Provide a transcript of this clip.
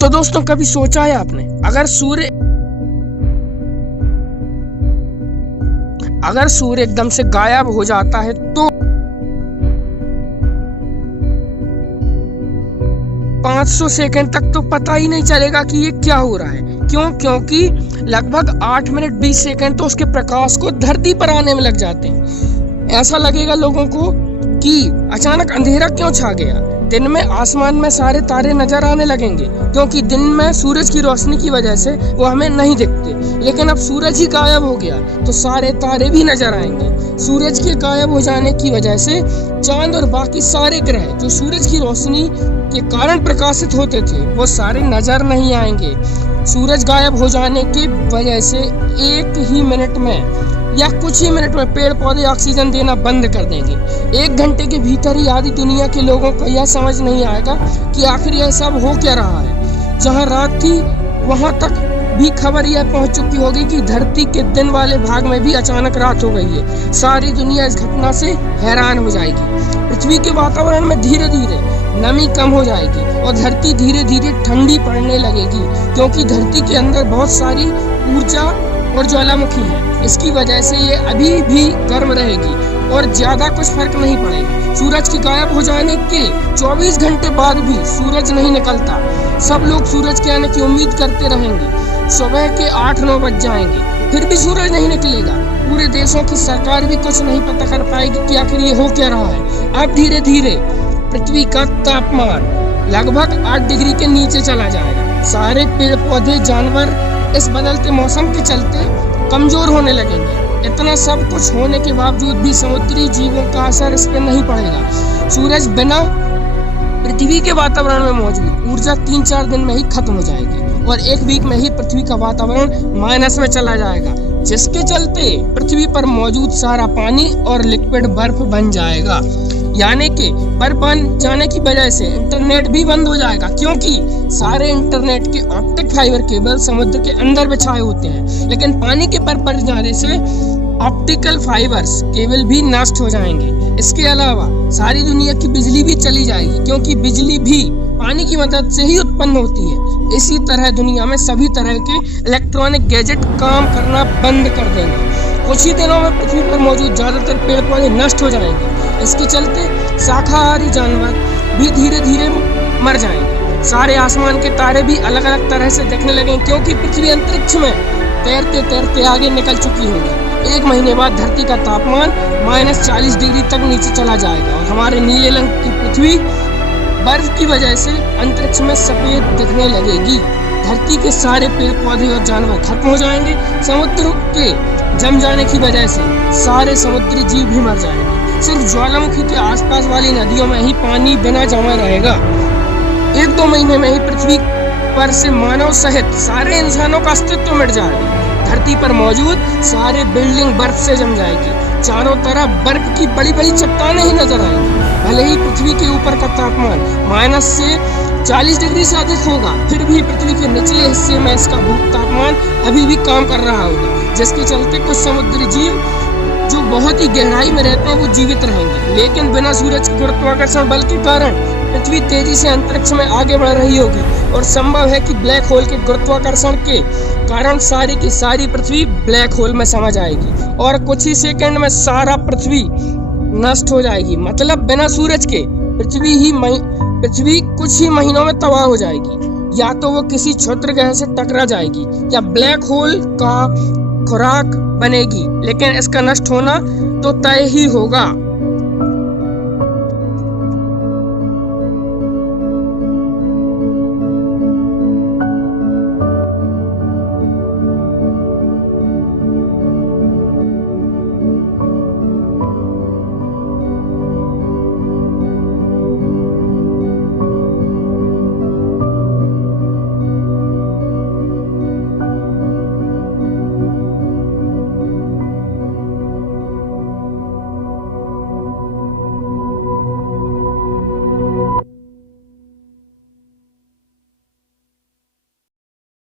तो दोस्तों, कभी सोचा है आपने, अगर सूर्य एकदम से गायब हो जाता है तो 500 सेकंड तक तो पता ही नहीं चलेगा कि ये क्या हो रहा है। क्यों? क्योंकि लगभग 8 मिनट 20 सेकंड तो उसके प्रकाश को धरती पर आने में लग जाते हैं। ऐसा लगेगा लोगों को कि अचानक अंधेरा क्यों छा गया। दिन में आसमान में सारे तारे नजर आने लगेंगे, क्योंकि दिन में सूरज की रोशनी की वजह से वो हमें नहीं दिखते। लेकिन अब सूरज ही गायब हो गया तो सारे तारे भी नजर आएंगे। सूरज के गायब हो जाने की वजह से चांद और बाकी सारे ग्रह जो सूरज की रोशनी के कारण प्रकाशित होते थे वो सारे नजर नहीं आएंगे। सूरज गायब हो जाने की वजह से 1 ही मिनट में या कुछ ही मिनट में पेड़ पौधे ऑक्सीजन देना बंद कर देंगे। 1 घंटे के भीतर ही आधी दुनिया के लोगों को यह समझ नहीं आएगा कि आखिर यह सब हो क्या रहा है। जहां रात थी वहां तक भी खबर यह पहुंच चुकी होगी कि धरती के दिन वाले भाग में भी अचानक रात हो गई है। सारी दुनिया इस घटना से हैरान हो जाएगी। पृथ्वी के वातावरण में धीरे धीरे नमी कम हो जाएगी और धरती धीरे धीरे ठंडी पड़ने लगेगी, क्योंकि धरती के अंदर बहुत सारी ऊर्जा और ज्वालामुखी है। इसकी वजह से ये अभी भी गर्म रहेगी और ज्यादा कुछ फर्क नहीं पड़ेगा। सूरज के गायब हो जाने के 24 घंटे बाद भी सूरज नहीं निकलता। सब लोग सूरज के आने की उम्मीद करते रहेंगे। सुबह के 8-9 बज जाएंगे, फिर भी सूरज नहीं निकलेगा। पूरे देशों की सरकार भी कुछ नहीं पता कर पाएगी कि आखिर ये हो क्या रहा है। अब धीरे धीरे पृथ्वी का तापमान लगभग 8 डिग्री के नीचे चला जाएगा। सारे पेड़ पौधे जानवर इस बदलते मौसम के चलते कमजोर होने लगेंगे। इतना सब कुछ होने के बावजूद भी समुद्री जीवों का असर इस पर नहीं पड़ेगा। सूरज बिना पृथ्वी के वातावरण में मौजूद ऊर्जा 3-4 दिन में ही खत्म हो जाएगी और 1 वीक में ही पृथ्वी का वातावरण माइनस में चला जाएगा, जिसके चलते पृथ्वी पर मौजूद सारा पानी और लिक्विड बर्फ बन जाएगा। यानी कि बर्फ बन जाने की वजह से इंटरनेट भी बंद हो जाएगा, क्योंकि सारे इंटरनेट के ऑप्टिक फाइबर केबल समुद्र के अंदर बिछाए होते हैं। लेकिन पानी के पर जाने से ऑप्टिकल फाइबर्स केबल भी नष्ट हो जाएंगे। इसके अलावा सारी दुनिया की बिजली भी चली जाएगी, क्योंकि बिजली भी पानी की मदद से ही उत्पन्न होती है। इसी तरह दुनिया में सभी तरह के इलेक्ट्रॉनिक गैजेट काम करना बंद कर देंगे। कुछ ही दिनों में पृथ्वी पर मौजूद ज्यादातर पेड़ पौधे नष्ट हो जाएंगे। इसके चलते शाकाहारी जानवर भी धीरे धीरे मर जाएंगे। सारे आसमान के तारे भी अलग अलग तरह से दिखने लगेंगे, क्योंकि पृथ्वी अंतरिक्ष में तैरते तैरते आगे निकल चुकी होगी। 1 महीने बाद धरती का तापमान -40 डिग्री तक नीचे चला जाएगा और हमारे नीले रंग की पृथ्वी बर्फ की वजह से अंतरिक्ष में सफेद दिखने लगेगी। धरती के सारे पेड़ पौधे और जानवर खत्म हो जाएंगे। समुद्र के जम जाने की वजह से सारे समुद्री जीव भी मर जाएंगे। सिर्फ ज्वालामुखी के आसपास वाली नदियों में ही पानी बिना जमा रहेगा। 1-2 महीने में ही पृथ्वी पर से मानव सहित सारे इंसानों का अस्तित्व मिट जाएगा। धरती पर मौजूद सारे बिल्डिंग बर्फ से जम जाएगी। चारों तरफ बर्फ की बड़ी बड़ी चट्टानें ही नजर आएंगी। भले ही पृथ्वी के ऊपर का तापमान -40 डिग्री से अधिक होगा, फिर भी पृथ्वी के निचले हिस्से में इसका भूख तापमान अभी भी काम कर रहा होगा, जिसके चलते कुछ समुद्री जीव जो बहुत ही गहराई में रहते हैं वो जीवित रहेंगे। लेकिन बिना सूरज के गुरुत्वाकर्षण बल के कारण पृथ्वी तेजी से अंतरिक्ष में आगे बढ़ रही होगी और संभव है कि ब्लैक होल के गुरुत्वाकर्षण के कारण सारी की सारी पृथ्वी ब्लैक होल में समा जाएगी और कुछ ही सेकंड में सारा पृथ्वी नष्ट हो जाएगी। मतलब बिना सूरज के पृथ्वी कुछ ही महीनों में तबाह हो जाएगी। या तो वो किसी क्षुद्र ग्रह से टकरा जाएगी या ब्लैक होल का खुराक बनेगी, लेकिन इसका नष्ट होना तो तय ही होगा।